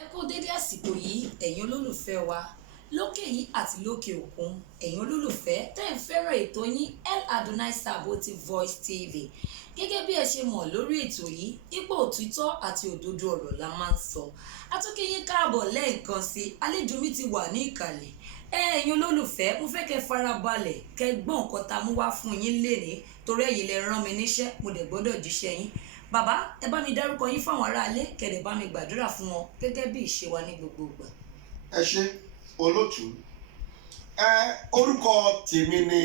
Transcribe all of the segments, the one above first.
Ẹ kú dédé àsìkò yìí ẹ̀yin olólùfẹ́ wa lókè yìí àti lókè òkun ẹ̀yin olólùfẹ́ tẹ́ ń fẹ́ràn ètò yín El Adonai Saboti Voice TV gẹ́gẹ́ bí ẹ ṣe mọ̀ lórí ètò yìí ipò òtítọ́ àti òdodo ọ̀rọ̀ la máa ń sọ àtúnkì yín káàbọ̀ lẹ́ẹ̀kan sí àlejò mi ti wà ní ìkàlẹ̀ ẹ̀yin olólùfẹ́ mo fẹ́ kẹ́ farabalẹ̀ kẹ́ gbọ́ nǹkan tá mú wá fún yín lénìí torí ẹ̀yin lẹ rán mi níṣẹ́ mo dẹ̀ gbọ́dọ̀ jíṣẹ́ yín bàbá ẹ bá mi dárúkọ yín fáwọn aráalé kẹ́dẹ̀ bá mi gbàdúrà fún wọn gẹ́gẹ́ bí ìṣe wa ní gbogbo ìgbà. Ẹ ṣé olótùú orúkọ tèmi ni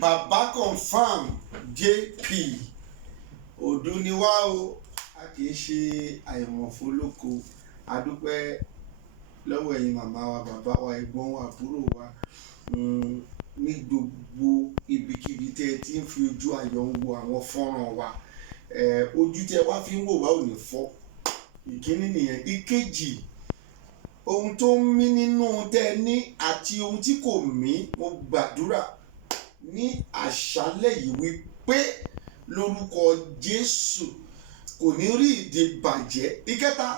baba confam JP Oduniwa o a kì í ṣe àìmọ̀fólókò adúpẹ́ lọ́wọ́ ẹ̀yin màmá wa bàbá wa ẹ̀gbọ́n wa àbúrò wa ní gbogbo ibikíbi tẹ́ ẹ ti ń fi ojú ayọ̀ ń wo àwọn fọ́nrán wa ojú tẹ́ wá fi ń wò wá ò ní fọ́ ìkíní nìyẹn. ìkejì ohun tó ń mí nínú tẹ́ ní àti ohun tí kò mí mo gbàdúrà ní àṣálẹ́ yìí wípé lórúkọ Jésù kò ní rí ìdè bàjẹ́. ìkẹta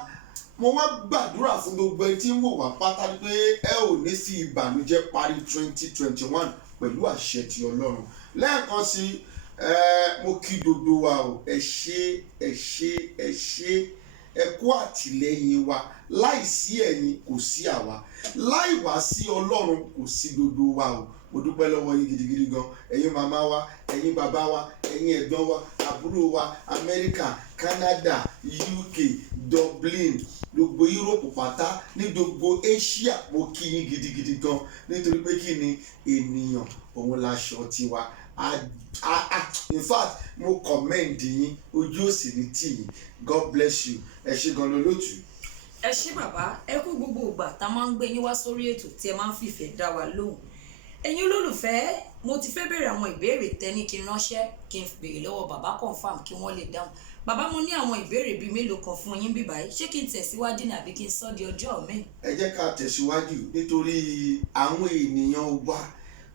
mo wá gbàdúrà fún gbogbo ẹni tí ń wò wá pátá pé ẹ ò ní sí ìbànújẹ́ parí 2021 pẹ̀lú àṣẹ ti Ọlọ́run. lẹ́ẹ̀kan sí mo kí gbogbo wa o ẹ ṣé ẹ kú àtìlẹ́yìn wa láìsí ẹ̀yin kò sí àwa láì wá sí Ọlọ́run kò sí gbogbo wa o mo dúpẹ́ lọ́wọ́ yín gidigidi gan ẹ̀yin màmá wa ẹ̀yin bàbá wa ẹ̀yin ẹ̀gbọ́n wa àbúrò wa Amẹ́ríkà Canada UK Dublin gbogbo Europe pátá ní gbogbo Asia mo kí yín gidigidi gan nítorí pé kí ni ènìyàn òun láṣọ tiwa in fact mo commend yín ojú òsì ní tì yín God bless you ẹ ṣé gan lólótù. ẹ ṣé bàbá ẹ kú gbogbo ìgbà tá a máa ń gbé yín wá sórí ètò tí ẹ máa ń fìfẹ́ dá wa lóhùn ẹ̀yin olólùfẹ́ mo ti fẹ́ bẹ̀rẹ̀ àwọn ìbéèrè tẹ́ni kí n ránṣẹ́ kí n béèrè lọ́wọ́ bàbá confam kí wọ́n lè dáhùn bàbá mo ní àwọn ìbéèrè bíi mélòó kan fún yín bíbáyìí ṣé kí n tẹ̀síwájú ní àbí kí n sọ di ọjọ́ mi. ẹ jẹ́ ká tẹ̀síwájú nítorí àwọn ènìyàn wa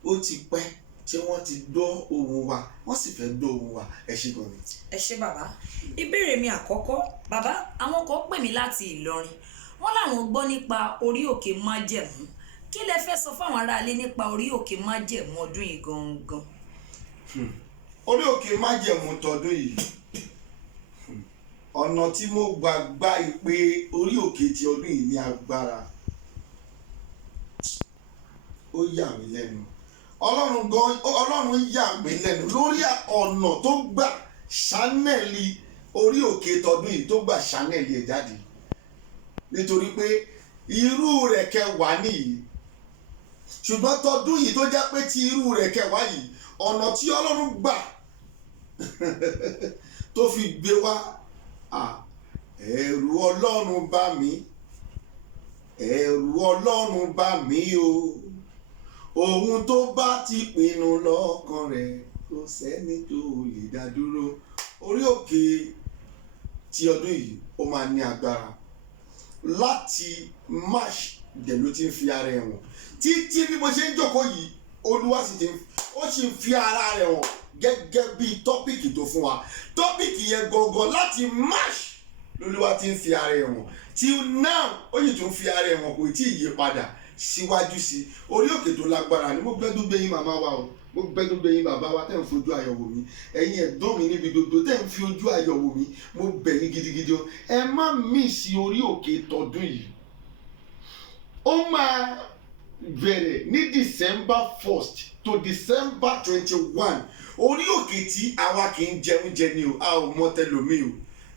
ó ti pẹ́ tí wọ́n ti gbọ́ ohùn wa wọ́n sì fẹ́ gbọ́ ohùn wa ẹ ṣé gan ni. ẹ ṣé bàbá ìbéèrè mi àkọ́kọ́ bàbá àwọn kan pè mí láti Ìlọrin wọ́n láwọn gbọ́ nípa orí òkè májẹ̀mú kí lẹ fẹ́ sọ fáwọn aráalé nípa orí òkè májẹ̀mú ọdún yìí gangan. orí òkè májẹ̀mú tọdún yìí ọ̀nà tí mo gbà ìpè orí òkè ti ọdún yìí ní agbára ó yà mí lẹ́nu ọlọ́run yà mí lẹ́nu lórí ọ̀nà tó gbà ṣánẹ́ẹ̀lì orí òkè tọdún yìí tó gbà ṣánẹ́ẹ̀lì ẹ̀ jáde nítorí pé irú rẹ̀ kẹwàá nìyí ṣùgbọ́n tọdún yìí tó jẹ́ pé ti irú rẹ̀ kẹwàá yìí ọ̀nà tí ọlọ́run gbà tó fi gbé wá ẹ̀rù ọlọ́run bá mi ẹ̀rù ọlọ́run bá mi o ohun tó bá ti pinnu lọ́kàn rẹ̀ kò sẹ́ni tó lè dá dúró. orí òkè ti ọdún yìí ó máa ní agbára láti March dẹ̀ ló ti ń fi ara ẹ̀ wọ̀n títí bí mo ṣe ń jókòó yìí Olúwa sì ń fi ara rẹ̀ wọ̀n gẹ́gẹ́ bí tọ́pìkì tó fún wa tọ́pìkì yẹn gangan láti March lÓlúwa ti ń fi ara ẹ̀ wọ̀n till now ó yìí tún fi ara ẹ̀ wọ̀n kò tí ì yí padà síwájú sí orí òkè tó lágbára ni mo gbẹ́dún gbé yín màmá wa o mo gbẹ́dún gbé yín bàbá wa tẹ́ ń fojú ayọ̀ wò mí ẹ̀yin ẹ̀gbọ́n mi níbi gbogbo tẹ́ ń fi ojú ayọ̀ wò mí mo bẹ̀ yín gidigidi o ẹ má mísì orí òkè tọdún yìí ó máa bẹ̀rẹ̀ ní December 1st to December 21 orí òkè tí àwa kì í jẹ oúnjẹ ni o a ò mọ tẹlómi o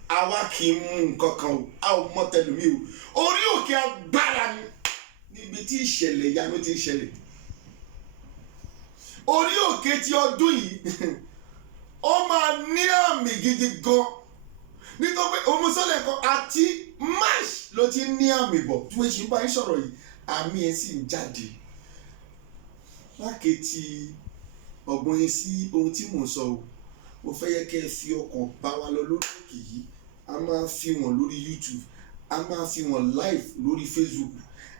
àwa kì í mú nǹkan kan o a ò mọ tẹlómi o orí òkè agbára ni níbi tí ìṣẹ̀lẹ̀ ìyanu ti ń ṣẹlẹ̀ orí òkè tí ọdún yìí ó máa ní àmì gidi gan nítorí pé omusọ́lẹ̀ kan àti March ló ti ní àmì bọ̀ tí wọ́n ṣe ń bá yín sọ̀rọ̀ yìí àmì ẹ̀ sì ń jáde mákètì ọ̀gbọ́n yín sí ohun tí mò ń sọ o mo fẹ́ yẹ kẹ́ ẹ fi ọkàn bá wa lọ lórí òkè yìí a máa fi wọ́n lórí YouTube a máa fi wọ́n live lórí Facebook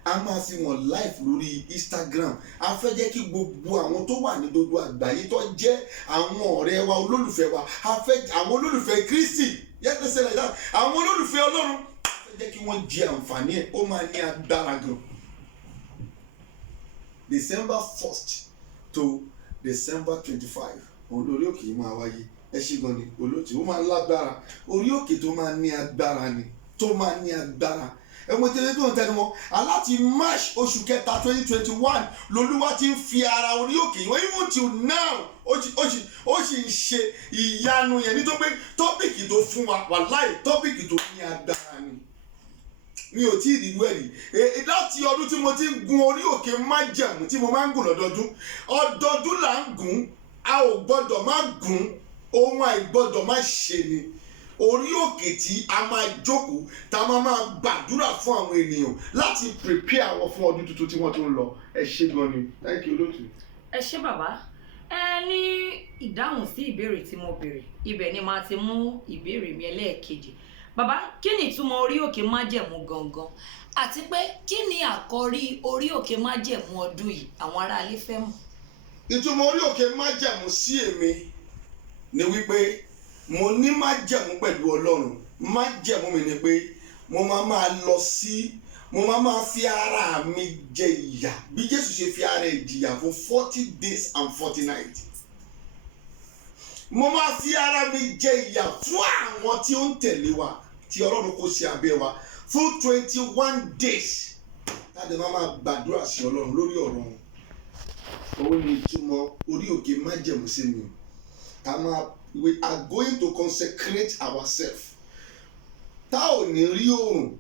a máa fi wọ́n live lórí Instagram a fẹ́ jẹ́ kí gbogbo àwọn tó wà ní gbogbo àgbáyé tó jẹ́ àwọn ọ̀rẹ́ wa olólùfẹ́ wa a fẹ́ àwọn olólùfẹ́ Kristi yẹ́tẹ̀sẹ̀ like that àwọn olólùfẹ́ Ọlọ́run a fẹ́ jẹ́ wọ́n jẹ àǹfààní ẹ̀ ó máa ní agbára gan. December 1st to December 25 olórí òkè yìí máa wáyé. Ẹ ṣé gan ni olóòtú, ó máa lágbára. Orí òkè tó máa ní agbára ni, tó máa ní agbára. Ẹ̀wọ̀n tẹ́lẹ̀ tó ń tẹnu mọ́ aláti March oṣù kẹta 2021 lolúwa ti ń fi ara orí òkè yìí wọ́n even till now ó sì ń ṣe ìyanu yẹn nítorí pé tọ́pìkì tó fún wa wàláì tọ́pìkì tó ní agbára ni. Mi ò tí ì rí irú ẹ̀ rí láti ọdún tí mo ti ń gun orí òkè májẹ̀mú tí mo máa ń gùn ọdọọdún là ń gùn, a ò gbọ́dọ̀ má gùn, ohun àìgbọ́dọ̀ má ṣe ni. Orí òkè tí a máa jókòó tá a máa gbàdúrà fún àwọn ènìyàn láti prepare wọn fún ọdún tuntun tí wọ́n tó ń lọ. Ẹ ṣé gan ni, thank you olóòtú. Ẹ ṣé bàbá, ẹ ní ìdáhùn sí ìbéèrè tí mo béèrè, ibẹ̀ ni màá ti mú ìbéèrè mi ẹlẹ́ẹ̀kejì. Bàbá, kí ni ìtumọ̀ orí òkè májẹ̀mú gangan, àti pé kí ni àkọ́rí orí òkè májẹ̀mú ọdún yìí, àwọn aráalé fẹ́ mọ̀. Ìtumọ̀ orí òkè májẹ̀mú sí èmi ni wípé mo ní májẹ̀mú pẹ̀lú Ọlọ́run. Májẹ̀mú mi ni pé mo máa fi ara mi jẹ ìyà bí Jésù ṣe fi ara ẹ̀ jìyà fún 40 days and 40 nights. Mo máa fi ara mi jẹ ìyà fún àwọn tí ó ń tẹ̀lé wa tí Ọlọ́run kó sí abẹ́ wa fún 21 days. Láti máa gbàdúrà sí Ọlọ́run lórí ọ̀rọ̀ wọn. Òun ni ìtumọ̀ orí òkè májẹ̀mú sí mi. We are going to consecrate ourselves. Tá ò ní rí oòrùn,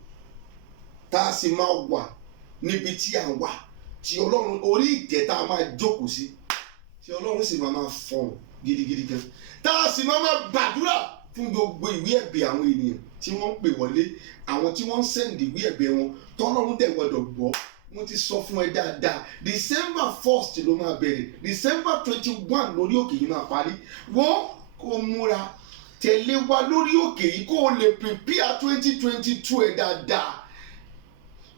tá a sì máa wà níbi tí a wà, tí Ọlọ́run orí ìtẹ́ tá a máa jókòó sí, tí Ọlọ́run sì máa fọhùn gidigidi gan. Tá a sì máa gbàdúrà fún gbogbo ìwé ẹ̀bẹ̀ àwọn ènìyàn tí wọ́n ń pè wọlé, àwọn tí wọ́n ń sẹ́ǹdì ìwé ẹ̀bẹ̀ wọn, tọ́lọ́run dẹ̀ gbọ́dọ̀ gbọ́. Mo ti sọ fún ẹ dáadáa, December 1st ló máa bẹ̀rẹ̀, December 21 lórí òkè yìí máa parí. Wọ́n kó múra tẹ̀lé wa lórí òkè yìí kó o lè prepare 2022 ẹ̀ dáadáa.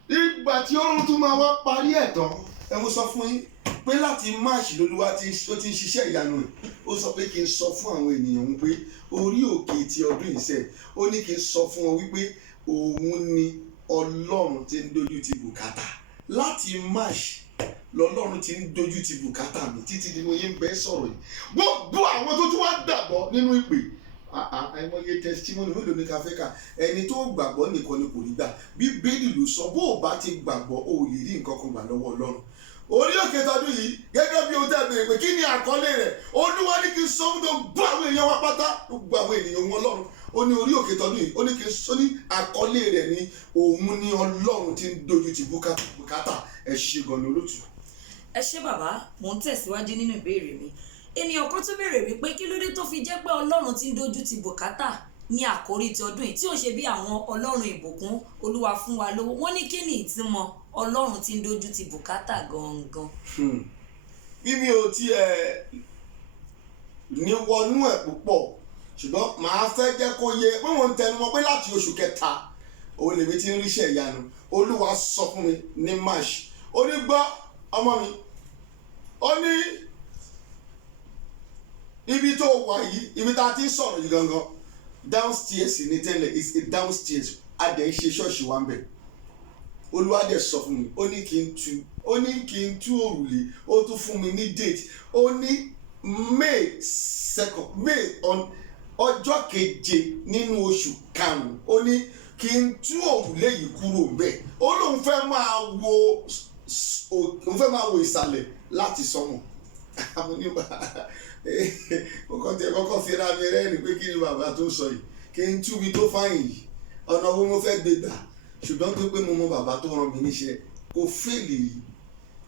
Ìgbà tí Ọlọ́run tún máa wá parí ẹ̀ tán, ẹ mo sọ fún yín pé láti March lolúwa ó ti ń ṣiṣẹ́ ìyanu rẹ̀. Ó sọ pé kí n sọ fún àwọn ènìyàn wípé orí òkè ti ọdún ìṣẹ́, ó ní kí n sọ fún wọn wípé òun ni Ọlọ́run tí ń dojú ti bùkátà. Láti March lọ́lọ́run ti ń dojú ti bùkátà mi títí di mo yé ń bẹ́ sọ̀rọ̀ yìí. Gbogbo àwọn tó tún wá gbàgbọ́ nínú ìpè, àìmọye testimony mélòó ni ká fẹ́ kà. Ẹni tó gbàgbọ́ nìkan ni kò ní gbà. Bíbélì ló sọ bó o bá ti gbàgbọ́ o ò lè rí nǹkan kan gbà lọ́wọ́ Ọlọ́run. Orí òkè tọdún yìí gẹ́gẹ́ bí o tẹ́ bèrè pé kí ni àkọlé rẹ̀, Olúwa ní kí n sọ fún gbogbo àwọn èèyàn wa pátá, gbogbo àwọn ènìyàn wọn Ọlọ́run. Ó ní orí òkè tọdún yìí, ó ní kí n sọ ní àkọlé rẹ̀ ní òun ní Ọlọ́run tí ń dojú ti bùkátà. Ẹ ṣé gan ni olóòtú. Ẹ ṣé bàbá, mò ń tẹ̀síwájú nínú ìbéèrè mi. Ènìyàn kan tún béèrè wípé kí ló dé tó fi jẹ́ pé Ọlọ́run tí ń dojú ti bùkátà ní àkórí ti ọdún yìí tí ó ṣe bí àwọn Ọlọ́run ìbùkún, Olúwa fún wa lówó. Wọ́n ní kí ni ìtumọ̀ Ọlọ́run tí ń dojú ti bùkátà gangan. Bí mi ò tiẹ̀ ní wọnú ẹ̀ púpọ̀, ṣùgbọ́n màá fẹ́ jẹ́ kó yé pé wọ́n ń tẹnu mọ́ pé láti oṣù kẹta òun lèmi ti ń ríṣẹ́ ìyanu. Olúwa sọ fún mi ní March, ó ní gbọ́ ọmọ mi, ó ní ibi tó wà yìí, ibi tá a ti ń sọ̀rọ̀ yìí gangan, downstairs ní tẹ́lẹ̀, is a downstairs, adẹ̀ ń ṣe ṣọ́ọ̀ṣì wa ń bẹ̀. Olúwa dẹ̀ sọ fún mi, ó ní kí n tú òrùlé, ó tún fún mi ní date, ó ní May ọjọ́ keje nínú oṣù karùn-ún, ó ní kí n tú òrùlé yìí kúrò bẹ́ẹ̀. Ó lóun fẹ́ máa wo ìsàlẹ̀ láti sánmọ̀. Àwọn oníbà kọ́kọ́ fi ra mi rẹ́rìn pé kí ni bàbá tó sọ yìí, kí n túbi tó fáyìn yìí, ọ̀nà wo mo fẹ́ gbé gbà. Ṣùgbọ́n tó pé mo mọ bàbá tó rán mi níṣẹ́ kò fèlè yìí.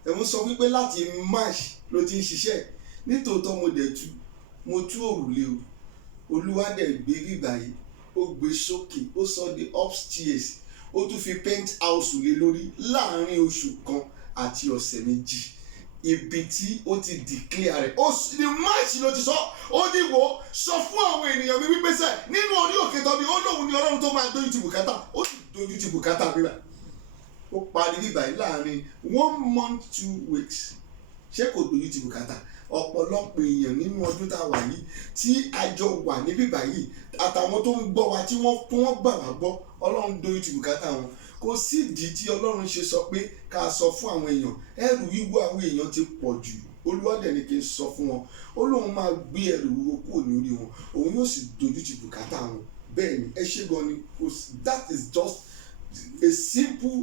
Ẹ̀mú sọ wípé láti March ló ti ń ṣiṣẹ́. Nítòótọ́ mo tú òrùlé o. Olúwa dẹ̀ gbé bíbá yìí, ó gbé sókè, ó sọ di upstairs, ó tún fi penthouse lé lórí láàárín oṣù kan àti ọ̀sẹ̀ méjì. Ibi tí ó ti declare rẹ̀, ní March ló ti sọ, ó ní wo sọ fún àwọn ènìyàn mi wípé sẹ́ nínú orí òkè tọ́bi ó lóun ní Ọlọ́run tó máa dojú ti bùkátà, ó sì dojú ti bùkátà bíbá. Ó parí bíbá yìí láàárín 1 month 2 weeks. Ṣé kò dojú ti bùkátà? Ọ̀pọ̀lọpọ̀ èèyàn nínú ọdún tá a wà yìí tí a jọ wà ní bíbá yìí àtàwọn tó ń gbọ́ wa tí wọ́n gbà wá gbọ́, Ọlọ́run ọlọ́run dojú ti bùkátà wọn. Kò sí ìdí tí ọlọ́run ṣe sọ pé ká sọ fún àwọn èèyàn ẹrù wíwó àwọn èèyàn ti pọ̀ jù. Olúwa dẹ̀ ní kí n sọ fún wọn, ó lóun máa gbé ẹrù wíwó kúrò ní orí wọn, òun yóò sì dojú ti bùkátà wọn. Bẹ́ẹ̀ ni ẹ ṣé gan ni, that is just a simple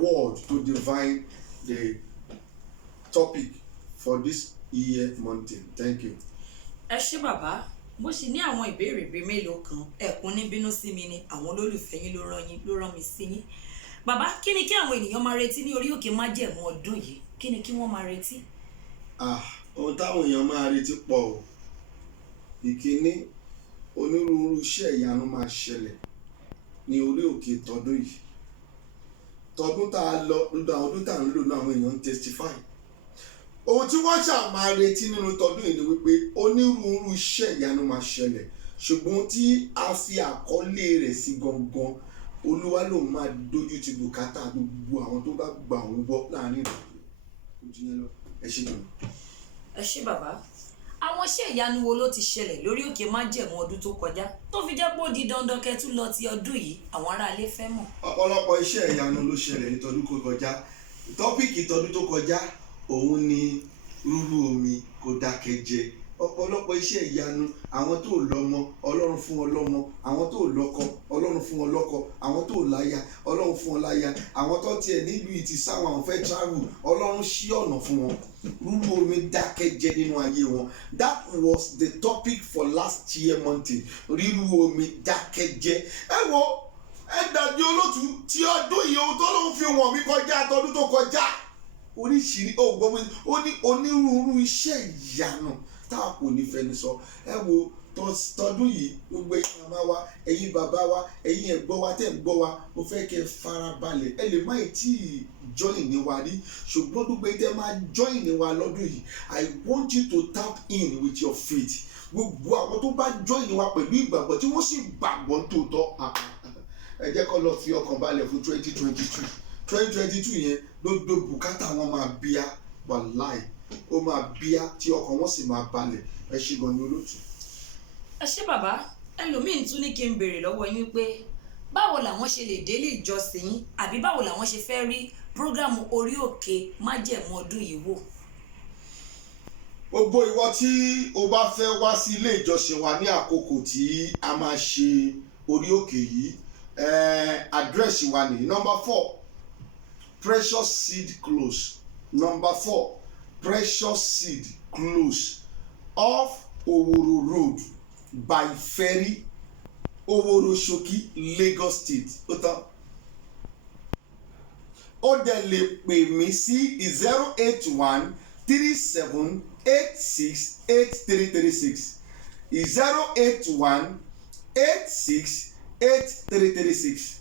word to define the topic for this year mountain. Thank you. Ẹ ṣé bàbá, mo sì ní àwọn ìbéèrè bíi mélòó kan. Ẹ̀kún ní bínú sí mi ni àwọn olólùfẹ́ yín ló rán mi sí yín. Bàbá, kí ni kí àwọn ènìyàn máa retí ní orí òkè májẹ̀mú ọdún yìí? Kí ni kí wọ́n máa retí? Ohun táwọn èèyàn máa retí pọ̀ o. Ìkíní, onírúurú iṣẹ́ ìyanu máa ṣẹlẹ̀ ní orí òkè tọdún yìí. Tọdún tá a lọ, lọ́dọ̀ àwọn ọdún tá a ń lò náà àwọn èèyàn ń testify. Ohun tí wọ́n ṣáà máa retí nínú tọdún yìí ni wípé onírúurú iṣẹ́ ìyanu máa ṣẹlẹ̀, ṣùgbọ́n tí a fi àkọlé rẹ̀ sí gangan, Olúwa lòun máa dojú ti bùkátà gbogbo àwọn tó bá gbà òun gbọ́ láàrin ìrìnàjò. Ẹ ṣé gan. Ẹ ṣé bàbá. Àwọn iṣẹ́ ìyanu wo ló ti ṣẹlẹ̀ lórí òkè májẹ̀mú ọdún tó kọjá tó fi jẹ́ pé ó di dandan kẹ́ tún lọ ti ọdún yìí? Àwọn aráalé fẹ́ mọ̀. Ọ̀pọ̀lọpọ̀ iṣẹ́ ìyanu ló ṣẹlẹ̀ ní tọdún tó kọjá. Tọ́píìkì tọdún tó kọjá òun ni rúrú omi kò dákẹ́ jẹ. Ọ̀pọ̀lọpọ̀ iṣẹ́ ìyanu, àwọn tó lọ́mọ Ọlọ́run fún wọn lọ́mọ, àwọn tó lọ́kọ Ọlọ́run fún wọn lọ́kọ, àwọn tó láya Ọlọ́run fún wọn láya, àwọn tó tiẹ̀ nílùú ìtì sáwọn àwọn fẹ́ travel Ọlọ́run ṣí ọ̀nà fún wọn. Rúrú omi dákẹ́ jẹ nínú ayé wọn. That was the topic for last year mountain. Rírú omi dákẹ́ jẹ. Ẹ wo, ẹ dàbí olótú tí ọdún yìí ohun tó lóun fi wọ̀n mí kọjá tọdún tó kọjá. Oríṣiríṣi ó ní onírúurú iṣẹ́ ìyanu tá a kò ní fẹnu sọ. Ẹ wo tọdún yìí gbogbo ẹ̀yin màmá wa, ẹ̀yin bàbá wa, ẹ̀yin ẹ̀gbọ́n wa tẹ́ ń gbọ́ wa, mo fẹ́ kẹ́ farabalẹ̀. Ẹ lè má tí ì join ní wa rí, ṣùgbọ́n gbogbo ẹ̀ tẹ́ máa join ní wa lọ́dún yìí, I want you to tap in with your faith. Gbogbo àwọn tó bá join ní wa pẹ̀lú ìgbàgbọ́ tí wọ́n sì gbàgbọ́ tòótọ́, ẹ jẹ́ kó lọ fi ọkàn balẹ̀ fún 2022. 2022 yẹn gbogbo bùkátà wọn máa bíá, wàláì ó máa bíá tí ọkàn wọn sì máa balẹ̀. Ẹ ṣé gan ni olóòtú. Ẹ ṣé bàbá. Ẹlòmíín tún ní kí n béèrè lọ́wọ́ yín pé báwo làwọn ṣe lè délé ìjọsìn yín àbí báwo làwọn ṣe fẹ́ rí prógrámù orí òkè májẹ̀mú ọdún yìí wò? Gbogbo ìwọ tí o bá fẹ́ wá sí ilé ìjọsìn wa ní àkókò tí a máa ṣe orí òkè yìí, àdírẹ́sì wa ní number 4 Precious Seed Close, number 4 Precious Seed Close off Oworo Road by Ferry, Oworo Shoki, Lagos State. Ó dẹ̀ lè pè mí sí 08137868336 081868336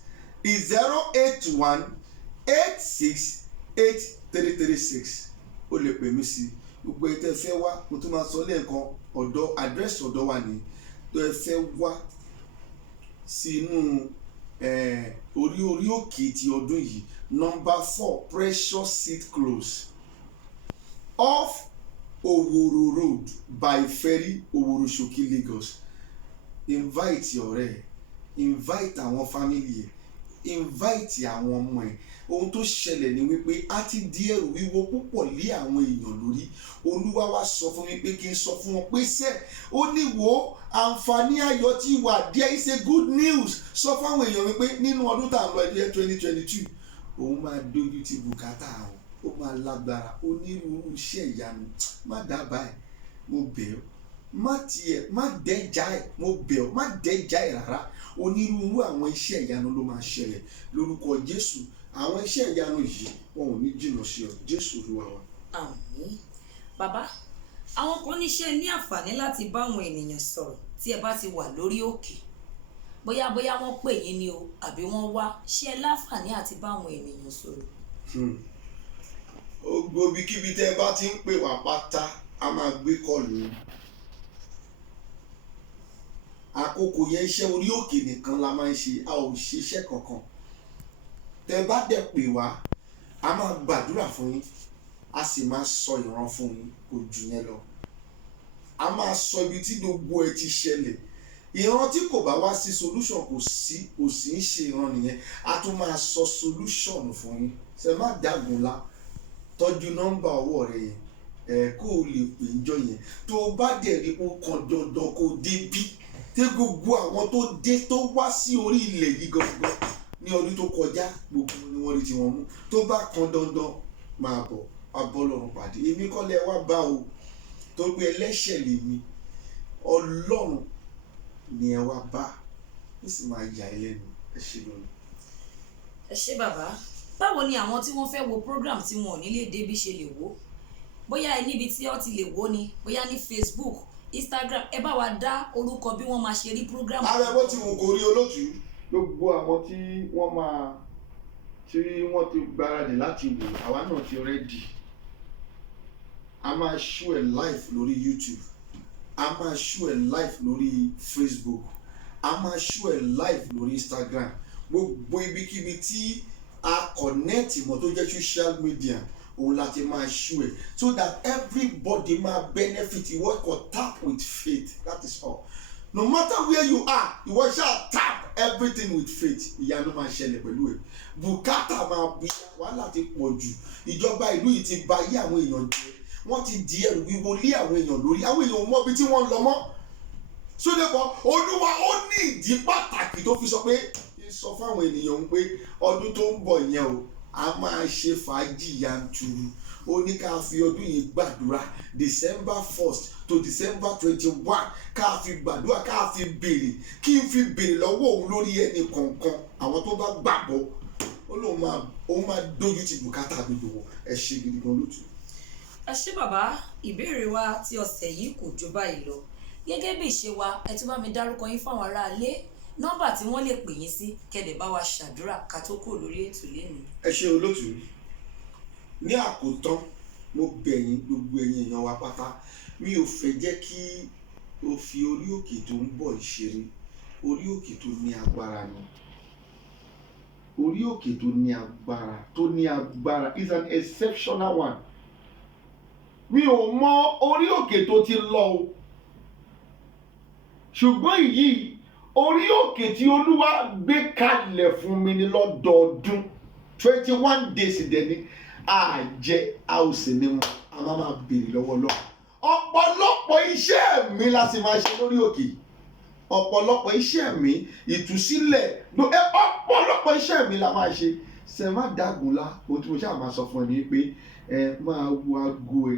081868336. Ó lè pè mí sí. Gbogbo ẹ̀ tẹ́ fẹ́ wá, mo tún máa sọ lẹ́ẹ̀kan, àdírẹ́sì ọ̀dọ̀ wa ni tó ẹ fẹ́ wá sínú orí òkè ti ọdún yìí, number 4 Precious Seed Close off Oworo Road by Ferry, Oworo Shoki, Lagos. Invite ọ̀rẹ́, invite àwọn family ẹ̀, invite àwọn ọmọ ẹ̀. Ohun tó ṣẹlẹ̀ ni wípé a ti di ẹrù wíwo púpọ̀ lé àwọn èèyàn lórí. Olúwa wá sọ fún mi pé kí n sọ fún wọn pé ó ní wo àǹfààní ayọ̀ tí wà, there is a good news. Sọ fún àwọn èèyàn wípé nínú ọdún tá à ń lọ ẹdí 2022 òun máa dojú ti bùkátà àwọn, ó máa lágbára onírúurú iṣẹ́ ìyanu. Má dábàá ẹ̀, mo bẹ̀ ọ́, má dẹ́jà ẹ̀, mo bẹ̀ ọ́, má dẹ́jà ẹ̀ rárá. Onírúurú àwọn iṣẹ́ ìyanu ló máa ṣẹlẹ̀ lórúkọ Jésù. Àwọn iṣẹ́ ìyanu yìí wọn ò ní jìnnà sí ọ, Jésù Olúwa wa. Àmín. Bàbá, àwọn kan níṣẹ́ ní àǹfààní láti bá àwọn ènìyàn sọ̀rọ̀ tí ẹ bá ti wà lórí òkè. Bóyá wọ́n pè yín ni o àbí wọ́n wá, ṣé ẹ láǹfààní àti bá àwọn ènìyàn sọ̀rọ̀? Gbogbo ibikíbi tẹ́ ẹ bá ti ń pè wá pátá, a máa gbé kọlù. Àkókò yẹn iṣẹ́ orí òkè nìkan la máa ń ṣe, a ò ṣiṣẹ́ kankan. Tẹ́ bá dẹ̀ pè wá, a máa gbàdúrà fún yín, a sì máa sọ ìran fún yín, kò jù yẹn lọ. A máa sọ ibi tí gbogbo ẹ ti ṣẹlẹ̀, ìran tí kò bá wá sí solution kò sí ń ṣe ìran nìyẹn. A tún máa sọ solution fún yín. Ṣé má dàgùn la tọ́jú nọ́mbà ọwọ́ rẹ yẹn kó o lè pè ń jọ yẹn. Tó o bá dẹ̀ rí o kan dandan kó o débí tí gbogbo àwọn tó dé tó wá sí orí ilẹ̀ yìí gangan ní ọdún tó kọjá gbogbo ni wọ́n rí tí wọ́n mú. Tó bá kan dandan máa bọ̀ abọ́lọ́run pàdé. Èmi kọ́ lẹ wá bá o tó gbé ẹlẹ́ṣẹ̀ lèmi. Ọlọ́run ni ẹ wá bá ó sì máa yà ẹ́ lẹ́nu. Ẹ ṣé lónìí. Ẹ ṣé bàbá. Báwo ni àwọn tí wọ́n fẹ́ wo program tí wọn ò ní lè débi ṣe lè wò? Bóyá ẹ níbi tí ó ti lè wò ni, bóyá ní Facebook, Instagram, ẹ bá wa dá orúkọ bí wọ́n máa ṣe rí program. Ààrẹ bó ti wù kó rí olóòtú. Gbogbo àwọn tí wọ́n ti gbáradì láti wò, àwa náà ti rẹ́dì. A máa show ẹ̀ live lórí YouTube. A máa show ẹ̀ live lórí Facebook. A máa show ẹ̀ live lórí Instagram. Gbogbo ibikíbi tí a connect mọ́ tó jẹ́ social media òun láti máa show ẹ̀ so that everybody máa benefit. Ìwọ kò tap with faith, that is all. No matter where you are, ìwọ ṣáà tap everything with faith. Ìyanu máa ṣẹlẹ̀ pẹ̀lú ẹ̀. Bùkátà máa bí wàhálà ti pọ̀ jù. Ìjọba ìlú yìí ti bà ayé àwọn èèyàn jẹ́. Wọ́n ti di ẹrù wíwo lé àwọn èèyàn lórí. Àwọn èèyàn mọ ibi tí wọ́n ń lọ mọ́. So therefore Olúwa ó ní ìdí pàtàkì tó fi sọ pé sọ fáwọn ènìyàn pé ọdún tó ń bọ̀ yẹn o a máa ṣe fàájì yanturu. Ó ní ká fi ọdún yìí gbàdúrà December 1st to December 21 ká fi gbàdúrà ká fi béèrè kí n fi béèrè lọ́wọ́ òun lórí ẹni kọ̀ọ̀kan àwọn tó bá gbàgbọ́ ó lóun máa dójú ti bùkátà gbogbo wọn. Ẹ ṣé gidi gan lótú. Ẹ ṣé bàbá. Ìbéèrè wa ti ọ̀sẹ̀ yìí kò jù báyìí lọ. Gẹ́gẹ́ bí ìṣe wa, ẹ tún bá mi dárúkọ yín fáwọn aráalé, nọ́mbà tí wọ́n lè pè yín sí, kẹ́dẹ̀ bá wa ṣàdúrà ká tó kúrò lórí ètò lénìí. Ẹ ṣé olótú. Ní àkótán mo bẹ̀ yín gbogbo ẹ̀yin èèyàn wa pátá, mi ò fẹ́ jẹ́ kí o fi orí òkè tó ń bọ̀ ìṣeré. Orí òkè tó ní agbára ni. Orí òkè tó ní agbára is an exceptional one. Mi ò mọ orí òkè tó ti lọ o, ṣùgbọ́n èyí orí òkè tí Olúwa gbé kalẹ̀ fún mi ní lọ́dọọdún 21 days dẹni àjẹ àòsì ni wọn a máa béèrè lọ́wọ́ lọ. Ọ̀pọ̀lọpọ̀ iṣẹ́ mi la sì máa ṣe lórí òkè. Ọ̀pọ̀lọpọ̀ iṣẹ́ mi ìtúsílẹ̀ ọ̀pọ̀lọpọ̀ iṣẹ́ mi la máa ṣe. Ṣé má dàgùn la ohun tí mo ṣáà máa sọ fún ẹ ní pé máa wo aago ẹ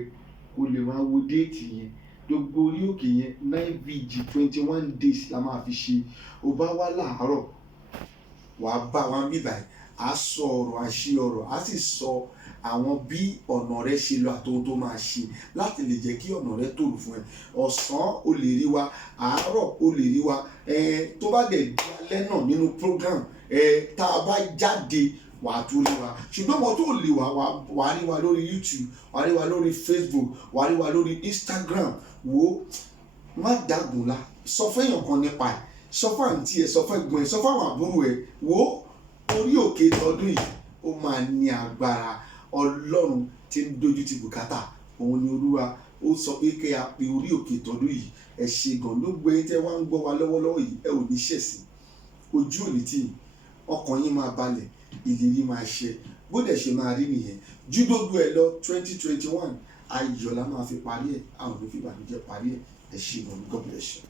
kó lè máa wo déètì yẹn. Gbogbo orí òkè yẹn 9VG 21 days la máa fi ṣe. O bá wá láàárọ̀ wàá bá wa bíbà ẹ̀ á sọ ọ̀rọ̀ àṣì ọ̀rọ̀ á sì sọ àwọn bí ọ̀nà rẹ ṣe lọ àtòhun tó máa ṣe láti lè jẹ́ kí ọ̀nà rẹ tòrò fún ẹ. Ọ̀sán o lè rí wa, àárọ̀ o lè rí wa, tó bá dẹ̀ di alẹ́ náà nínú program tá a bá jáde wàá tó rí wa. Ṣùgbọ́n wọ́n tó lè wàá rí wa lórí YouTube, wàá rí wa lórí Facebook, wàá rí wa lórí Instagram. Wo má dàgùn la sọ fẹ́yàn kan nípa ẹ̀, sọ fún àǹtí ẹ̀, sọ fún ẹ̀gbọ́n ẹ̀, sọ fún àwọn àbúrò ẹ̀. Wo orí òkè tọdún yìí ó máa ní agbára. Ọlọ́run tí ń dojú ti bùkátà òun ni Olúwa ó sọ pé kí a pe orí òkè tọdún yìí. Ẹ ṣé gan ló gbé tẹ́ wá ń gbọ́ wa lọ́wọ́lọ́wọ́ yìí. Ẹ ò ní ṣẹ̀sín, ojú ò ní tì yín, ọkàn yín máa balẹ̀, ìlérí máa ṣẹ. Bó dẹ̀ ṣe máa rí nìyẹn. Ju gbogbo ẹ lọ 2021 ayọ̀ la máa fi parí ẹ̀, a ò ní fi ìbànújẹ́ parí ẹ̀. Ẹ ṣé gan, God bless you.